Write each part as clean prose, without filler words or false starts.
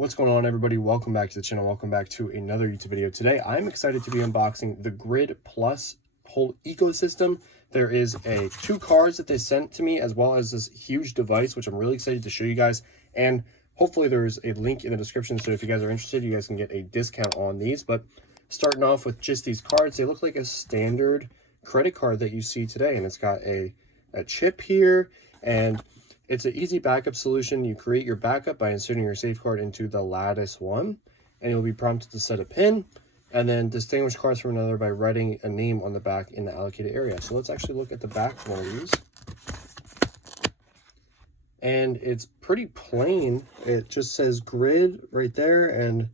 What's going on, everybody? Welcome back to the channel. Welcome back to another YouTube video. Today I'm excited to be unboxing the GridPlus whole ecosystem. There is two cards that they sent to me, as well as this huge device, which I'm really excited to show you guys. And hopefully there's a link in the description, so if you guys are interested, you guys can get a discount on these. But starting off with just these cards, they look like a standard credit card that you see today, and it's got a chip here, and it's an easy backup solution. You create your backup by inserting your safeguard into the Lattice1, and you'll be prompted to set a PIN, and then distinguish cards from another by writing a name on the back in the allocated area. So let's actually look at the back of one of these. And it's pretty plain. It just says Grid right there, and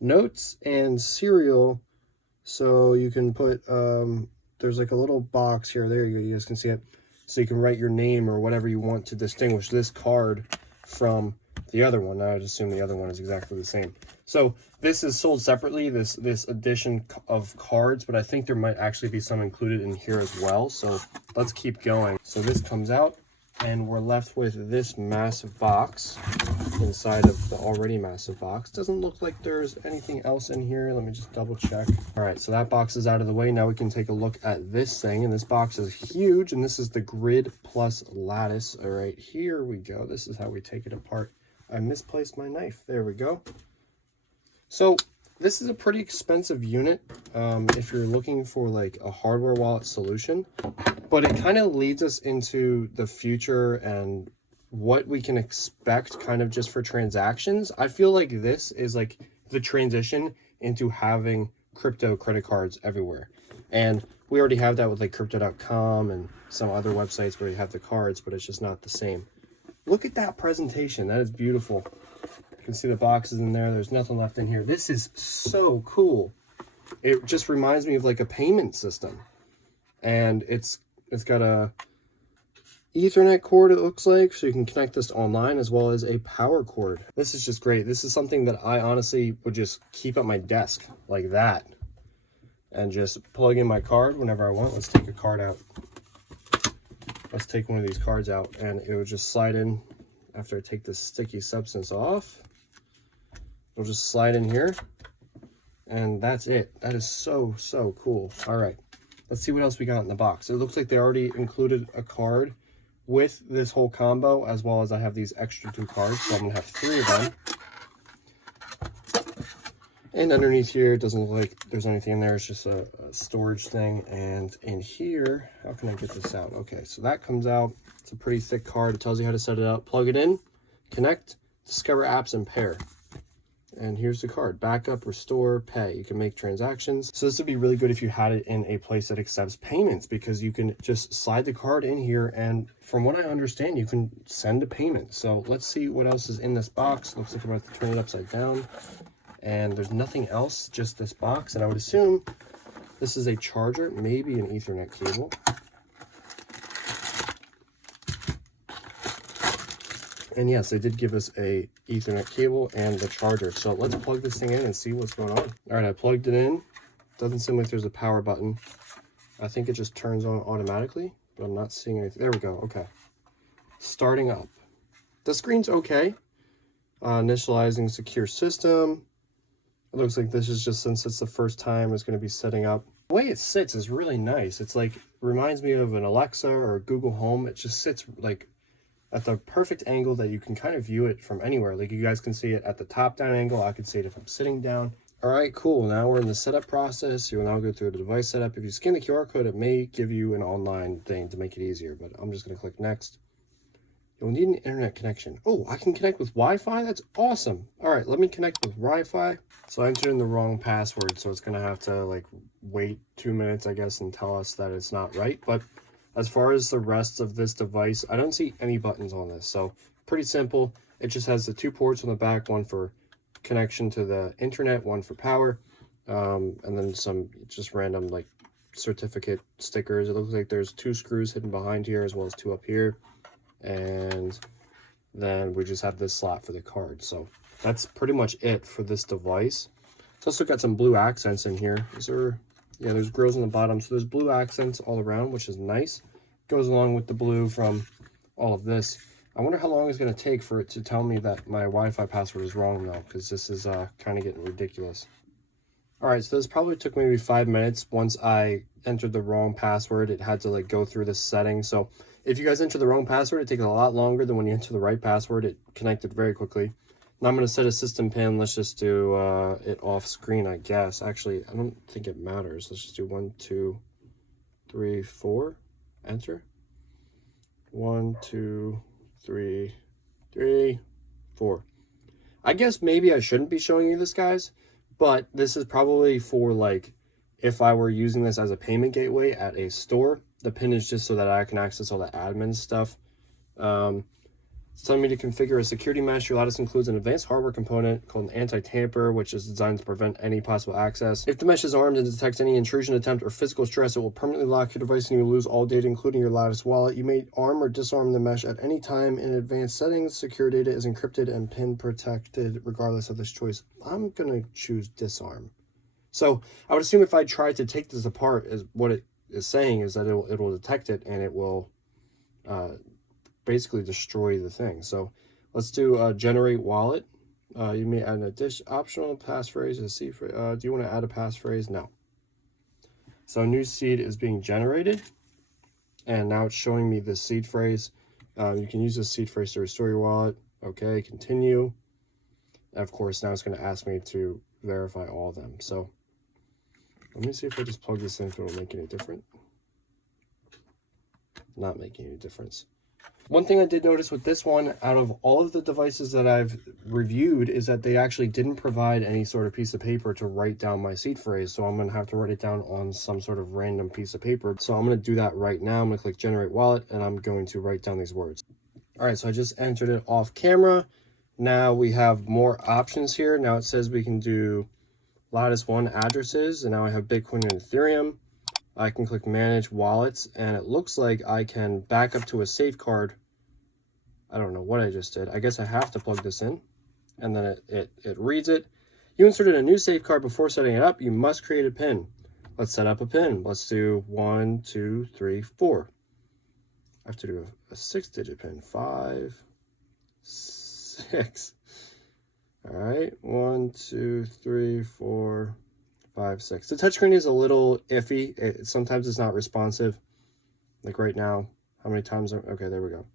notes and serial. So you can put, there's like a little box here. There you go. You guys can see it. So you can write your name or whatever you want to distinguish this card from the other one. I would assume the other one is exactly the same. So this is sold separately, this edition of cards, but I think there might actually be some included in here as well. So let's keep going. So this comes out, and we're left with this massive box inside of the already massive box. Doesn't look like there's anything else in here. Let me just double check. All right, so that box is out of the way. Now we can take a look at this thing, and this box is huge, and this is the GridPlus Lattice. All right, here we go. This is how we take it apart. I misplaced my knife. There we go. So this is a pretty expensive unit if you're looking for like a hardware wallet solution, but it kind of leads us into the future and what we can expect kind of just for transactions. I feel like this is like the transition into having crypto credit cards everywhere. And we already have that with like crypto.com and some other websites where you have the cards, but it's just not the same. Look at that presentation. That is beautiful. You can see the boxes in there. There's nothing left in here. This is so cool. It just reminds me of like a payment system. And it's got a Ethernet cord, it looks like, so you can connect this online, as well as a power cord. This is just great. This is something that I honestly would just keep at my desk like that and just plug in my card whenever I want. Let's take a card out. Let's take one of these cards out, and it would just slide in after I take this sticky substance off. It'll just slide in here, and that's it. That is so cool. All right, let's see what else we got in the box. It looks like they already included a card with this whole combo, as well as I have these extra 2 cards, so I'm gonna have 3 of them. And underneath here, it doesn't look like there's anything in there. It's just a storage thing. And in here, how can I get this out? Okay, so that comes out. It's a pretty thick card. It tells you how to set it up. Plug it in, connect, discover apps, and pair. And here's the card: backup, restore, pay. You can make transactions. So this would be really good if you had it in a place that accepts payments, because you can just slide the card in here, and from what I understand, you can send a payment. So let's see what else is in this box. Looks like I'm going to have to turn it upside down. And there's nothing else, just this box. And I would assume this is a charger, maybe an Ethernet cable. And yes, they did give us a Ethernet cable and the charger. So let's plug this thing in and see what's going on. All right, I plugged it in. Doesn't seem like there's a power button. I think it just turns on automatically, but I'm not seeing anything. There we go. Okay. Starting up. The screen's okay. Initializing secure system. It looks like this is just, since it's the first time, it's going to be setting up. The way it sits is really nice. It's like, reminds me of an Alexa or a Google Home. It just sits like at the perfect angle that you can kind of view it from anywhere. Like you guys can see it at the top down angle. I can see it if I'm sitting down. All right, cool. Now we're in the setup process. You will now go through the device setup. If you scan the QR code, it may give you an online thing to make it easier, but I'm just going to click next. You'll need an internet connection. Oh, I can connect with Wi-Fi? That's awesome. All right, let me connect with Wi-Fi. So I entered in the wrong password, so it's gonna have to like wait 2 minutes, I guess, and tell us that it's not right. But as far as the rest of this device, I don't see any buttons on this. So pretty simple. It just has the 2 ports on the back, one for connection to the internet, one for power, and then some just random like certificate stickers. It looks like there's 2 screws hidden behind here, as well as 2 up here. And then we just have this slot for the card. So that's pretty much it for this device. It's also got some blue accents in here. Yeah, there's grills on the bottom, so there's blue accents all around, which is nice. Goes along with the blue from all of this. I wonder how long it's going to take for it to tell me that my Wi-Fi password is wrong though, because this is kind of getting ridiculous. All right, so this probably took maybe 5 minutes. Once I entered the wrong password, it had to like go through this setting. So if you guys enter the wrong password, it takes a lot longer than when you enter the right password. It connected very quickly. Now I'm going to set a system pin. Let's just do it off screen, I guess. Actually, I don't think it matters. Let's just do 1, 2, 3, 4. Enter. 1, 2, 3, 3, 4. I guess maybe I shouldn't be showing you this, guys, but this is probably for like if I were using this as a payment gateway at a store. The pin is just so that I can access all the admin stuff. It's telling me to configure a security mesh. Your Lattice includes an advanced hardware component called an anti-tamper, which is designed to prevent any possible access. If the mesh is armed and detects any intrusion attempt or physical stress, it will permanently lock your device and you will lose all data, including your Lattice wallet. You may arm or disarm the mesh at any time in advanced settings. Secure data is encrypted and pin protected regardless of this choice. I'm going to choose disarm. So I would assume if I try to take this apart, is what it is saying is that it will detect it and it will basically destroy the thing. So let's do generate wallet. You may add an optional passphrase, a seed phrase. Do you want to add a passphrase? No. So a new seed is being generated, and now it's showing me the seed phrase. You can use this seed phrase to restore your wallet. Okay, continue. And of course, now it's going to ask me to verify all of them. So let me see if I just plug this in, if it'll make any difference. Not making any difference. One thing I did notice with this one, out of all of the devices that I've reviewed, is that they actually didn't provide any sort of piece of paper to write down my seed phrase. So I'm going to have to write it down on some sort of random piece of paper. So I'm going to do that right now. I'm going to click generate wallet and I'm going to write down these words. All right, so I just entered it off camera. Now we have more options here. Now it says we can do Lattice1 addresses, and now I have Bitcoin and Ethereum. I can click manage wallets, and it looks like I can back up to a safeguard. I don't know what I just did. I guess I have to plug this in, and then it reads it. You inserted a new safeguard before setting it up. You must create a PIN. Let's set up a PIN. Let's do 1, 2, 3, 4. I have to do a 6-digit PIN. 5, 6. All right, 1, 2, 3, 4, 5, 6. The touchscreen is a little iffy. Sometimes it's not responsive. Like right now, how many times? Okay, there we go.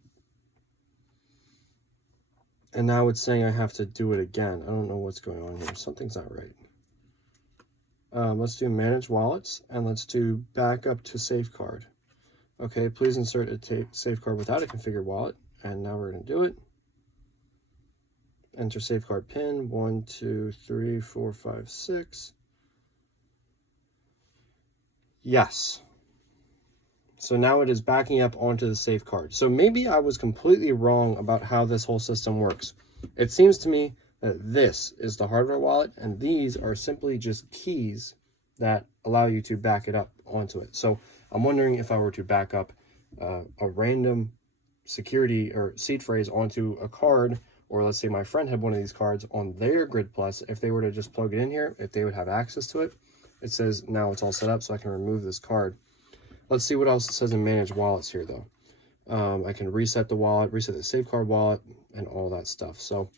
And now it's saying I have to do it again. I don't know what's going on here. Something's not right. Let's do manage wallets, and let's do backup to safeguard. Okay, please insert a safeguard without a configured wallet. And now we're going to do it. Enter safeguard PIN, 1, 2, 3, 4, 5, 6. Yes. So now it is backing up onto the safeguard. So maybe I was completely wrong about how this whole system works. It seems to me that this is the hardware wallet, and these are simply just keys that allow you to back it up onto it. So I'm wondering if I were to back up a random security or seed phrase onto a card, or let's say my friend had one of these cards on their GridPlus, if they were to just plug it in here, if they would have access to it. It says now it's all set up, so I can remove this card. Let's see what else it says in manage wallets here though. I can reset the wallet, reset the safeguard wallet, and all that stuff. So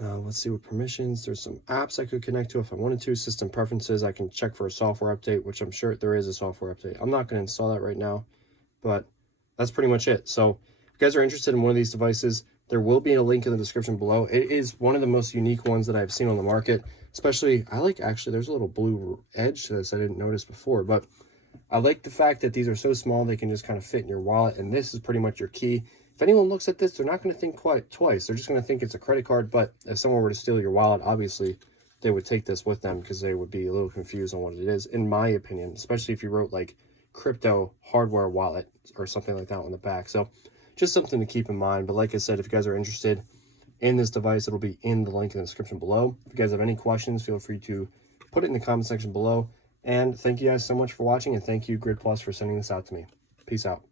let's see what permissions. There's some apps I could connect to if I wanted to. System preferences, I can check for a software update, which I'm sure there is a software update. I'm not going to install that right now, but that's pretty much it. So if you guys are interested in one of these devices, there will be a link in the description below. It is one of the most unique ones that I've seen on the market. Especially, actually, there's a little blue edge to this I didn't notice before, but I like the fact that these are so small they can just kind of fit in your wallet, and this is pretty much your key. If anyone looks at this, they're not going to think quite twice. They're just going to think it's a credit card, but if someone were to steal your wallet, obviously, they would take this with them because they would be a little confused on what it is, in my opinion, especially if you wrote like crypto hardware wallet or something like that on the back. So just something to keep in mind. But like I said, if you guys are interested in this device, it'll be in the link in the description below. If you guys have any questions, feel free to put it in the comment section below. And thank you guys so much for watching, and thank you GridPlus for sending this out to me. Peace out.